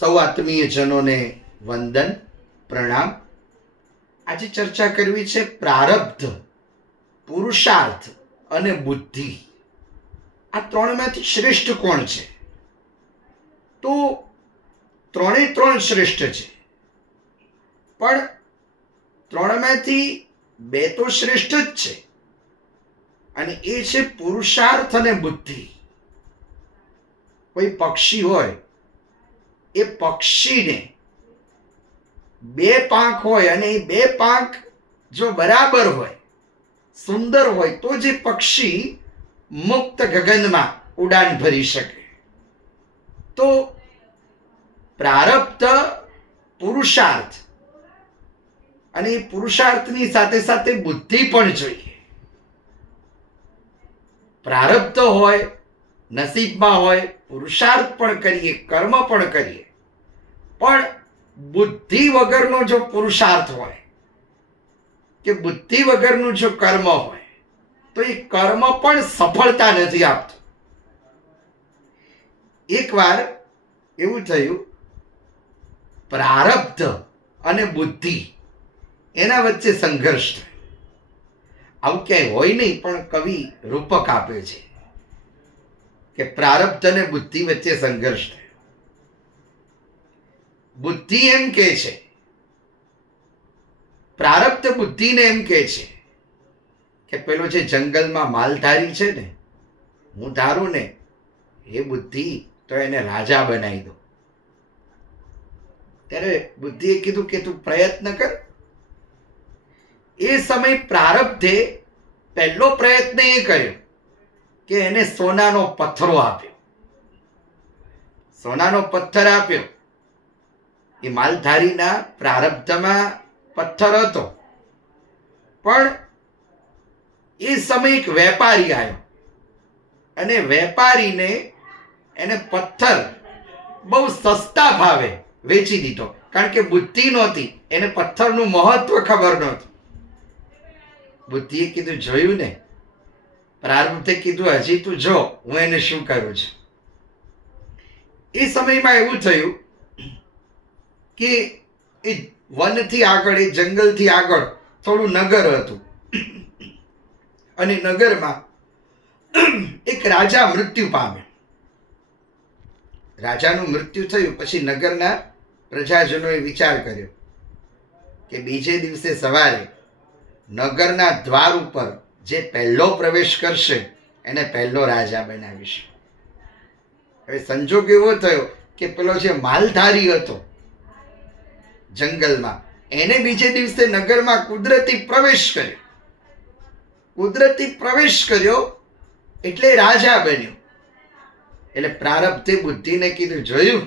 સૌ આત્મીયજનોને વંદન, પ્રણામ. આજે ચર્ચા કરવી છે પ્રારબ્ધ, પુરુષાર્થ અને બુદ્ધિ. આ ત્રણમાંથી શ્રેષ્ઠ કોણ છે? તો ત્રણે ત્રણ શ્રેષ્ઠ છે. પણ ત્રણમાંથી બે તો શ્રેષ્ઠ જ છે. અને એ છે પુરુષાર્થ અને બુદ્ધિ. કોઈ પક્ષી હોય એ પક્ષીને બે પાંખ હોય અને એ બે પાંખ જો બરાબર હોય, સુંદર હોય, તો જે પક્ષી મુક્ત ગગનમાં ઉડાન ભરી શકે. તો પ્રારબ્ધ પુરુષાર્થ અને એ પુરુષાર્થની સાથે સાથે બુદ્ધિ પણ જોઈએ. પ્રારબ્ધ હોય નસીબમાં હોય, પુરુષાર્થ પણ કરીએ, કર્મ પણ કરીએ. પણ બુદ્ધિ વગરનો જો પુરુષાર્થ હોય, કે બુદ્ધિ વગરનું જો કર્મ હોય, તો એ કર્મ પણ સફળતા નથી આપતું. એકવાર એવું થયું, પ્રારબ્ધ અને બુદ્ધિ એના વચ્ચે સંઘર્ષ થયો. આવું ક્યાંય હોય નહીં, પણ કવિ રૂપક આપે છે. કે પ્રારબ્ધ અને બુદ્ધિ વચ્ચે સંઘર્ષ થયો. બુદ્ધિ એમ કે છે. પ્રારબ્ધ બુદ્ધિને એમ કે છે કે પેલો જે જંગલમાં માલધારી છે ને, હું ધારું ને, એ બુદ્ધિ તો એને રાજા બનાવી દો. ત્યારે બુદ્ધિએ કીધું કે તું પ્રયત્ન કર. એ સમય પ્રારબ્ધે પહેલો પ્રયત્ન એ કર્યો. કે એને સોનાનો પથ્થરો આપ્યો. સોનાનો પથ્થર આપ્યો. એ માલધારીના પ્રારબ્ધમાં પથ્થર હતો. પણ એ સમય એક વેપારી આવ્યો. અને વેપારીને એને પથ્થર બહુ સસ્તા ભાવે વેચી દીધો. કારણ કે બુદ્ધિ નહોતી. એને પથ્થરનું મહત્વ ખબર નહોતું. બુદ્ધિએ કીધું, જોયું ને? પ્રારબ્ધે કીધું, હજી તું જો, હું એને શું કરું છું? એ સમયમાં એવું થયું કે એ વનથી આગળ એ જંગલથી આગળ થોડું નગર હતું. અને નગરમાં એક રાજા મૃત્યુ પામે રાજાનું મૃત્યુ થયું, પછી નગરના પ્રજાજનોએ વિચાર કર્યો કે બીજે દિવસે સવારે નગરના દ્વાર ઉપર જે પહેલો પ્રવેશ કરશે, એને પહેલો રાજા બનાવીશું. હવે સંજોગ એવો થયો કે પેલો જે માલધારી હતો જંગલમાં, એને બીજે દિવસે નગરમાં કુદરતી પ્રવેશ કર્યો. કુદરતી પ્રવેશ કર્યો એટલે રાજા બન્યો. એટલે પ્રારબ્ધે બુદ્ધિને કીધું, જોયું?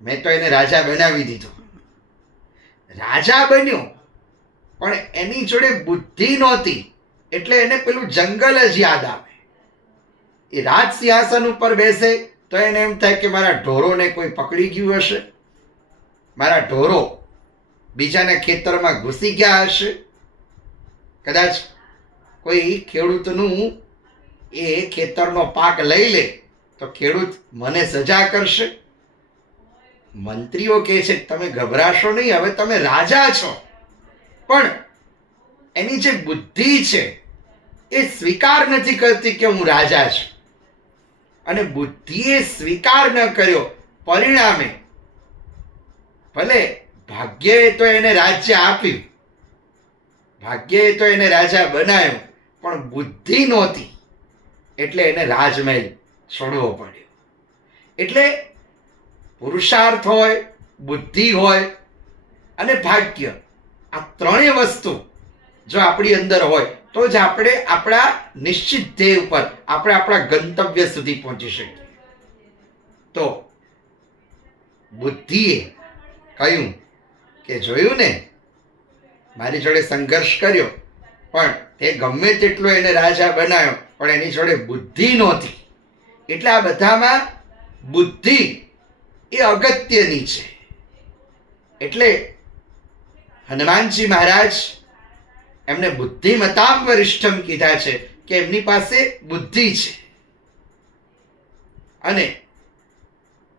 મેં તો એને રાજા બનાવી દીધો. રાજા બન્યો, પણ એની જોડે બુદ્ધિ નહોતી. એટલે એને પેલું જંગલ જ યાદ આવે. એ રાજ સિંહાસન ઉપર બેસે તો એને એમ થાય કે મારા ઢોરોને કોઈ પકડી ગયું હશે? મારા ઢોરો બીજાના ખેતરમાં ઘૂસી ગયા હશે? કદાચ કોઈ ખેડૂતનું એ ખેતરનો પાક લઈ લે તો ખેડૂત મને સજા કરશે? મંત્રીઓ કહે છે, તમે ગભરાશો નહીં, હવે તમે રાજા છો. પણ એની જે બુદ્ધિ છે, એ સ્વીકાર નથી કરતી કે હું રાજા છું. અને બુદ્ધિએ સ્વીકાર ન કર્યો પરિણામે, ભલે ભાગ્યએ તો એને રાજ્ય આપ્યું ભાગ્યએ તો એને રાજા બનાવ્યો પણ બુદ્ધિ નહોતી. એટલે એને રાજમહેલ છોડવો પડ્યો. એટલે પુરુષાર્થ હોય, બુદ્ધિ હોય અને ભાગ્ય, આ ત્રણેય વસ્તુ જો આપણી અંદર હોય, તો જ આપણે આપણા નિશ્ચિત ધ્યેય ઉપર આપણે આપણા ગંતવ્ય સુધી પહોંચી શકીએ. તો બુદ્ધિએ કહ્યું કે જોયું ને, મારી જોડે સંઘર્ષ કર્યો, પણ તે ગમે તેટલો એને રાજા બનાવ્યો પણ એની જોડે બુદ્ધિ નહોતી. એટલે આ બધામાં બુદ્ધિ એ અગત્યની છે. એટલે હનુમાનજી મહારાજ એમને બુદ્ધિમતામ વરિષ્ઠમ કીધા છે કે એમની પાસે બુદ્ધિ છે. અને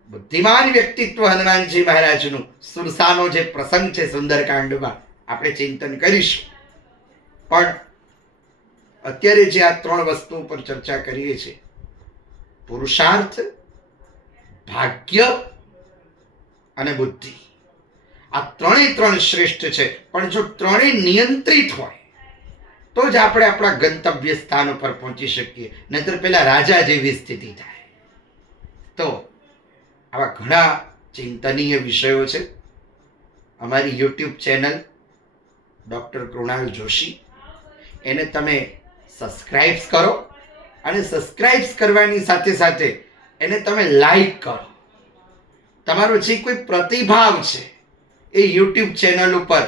બુદ્ધિમાન વ્યક્તિત્વ હનુમાનજી મહારાજનું સુરસાનો જે પ્રસંગ છે સુંદરકાંડમાં, આપણે ચિંતન કરીશું. પણ અત્યારે જે આ ત્રણ વસ્તુ પર ચર્ચા કરીએ છીએ, પુરુષાર્થ, ભાગ્ય અને બુદ્ધિ. આ ત્રણેય ત્રણ શ્રેષ્ઠ છે, પણ જો ત્રણેય નિયંત્રિત હોય તો જ આપણે આપણા ગંતવ્ય સ્થાન ઉપર પહોંચી શકીએ. નહીતર પેલા રાજા જેવી સ્થિતિ થાય. તો આવા ઘણા ચિંતનીય વિષયો છે. અમારી YouTube channel doctor Krunal Joshi. એને તમે સબસ્ક્રાઇબ્સ કરો અને સબસ્ક્રાઇબ્સ કરવાની સાથે સાથે એને તમે લાઈક કરો. તમારો જે કોઈ પ્રતિભાવ છે એ યુટ્યુબ ચેનલ ઉપર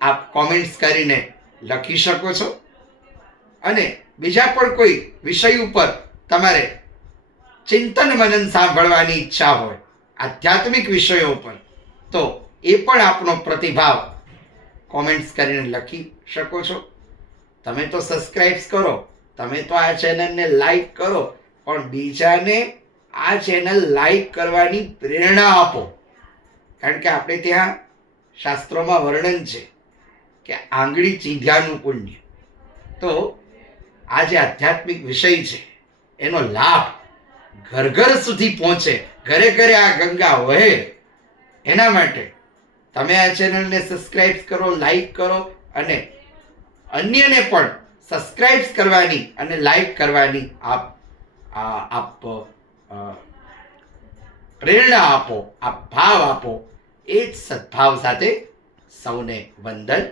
આપ કોમેન્ટ્સ કરીને લખી શકો છો. અને બીજા પણ કોઈ વિષય ઉપર તમારે ચિંતન મનન સાંભળવાની ઈચ્છા હોય, આધ્યાત્મિક વિષયો ઉપર, તો એ પણ આપનો પ્રતિભાવ કોમેન્ટ્સ કરીને લખી શકો છો. તમે તો સબસ્ક્રાઈબ્સ કરો, તમે તો આ ચેનલને લાઈક કરો, પણ બીજાને આ ચેનલ લાઈક કરવાની પ્રેરણા આપો. કારણ કે આપણે ત્યાં શાસ્ત્રોમાં વર્ણન છે. કે આંગળી ચીંધ્યાનું પુણ્ય. તો આ જે આધ્યાત્મિક વિષય છે, એનો લાભ ઘર ઘર સુધી પહોંચે, ઘરે ઘરે આ ગંગા વહે, એના માટે તમે આ ચેનલને સબસ્ક્રાઇબ કરો લાઈક કરો અને અન્યને પણ સબસ્ક્રાઇબ કરવાની અને લાઈક કરવાની આપ આપ પ્રેરણા આપો, આપ ભાવ આપો, એ જ સદભાવ સાથે સૌને વંદન.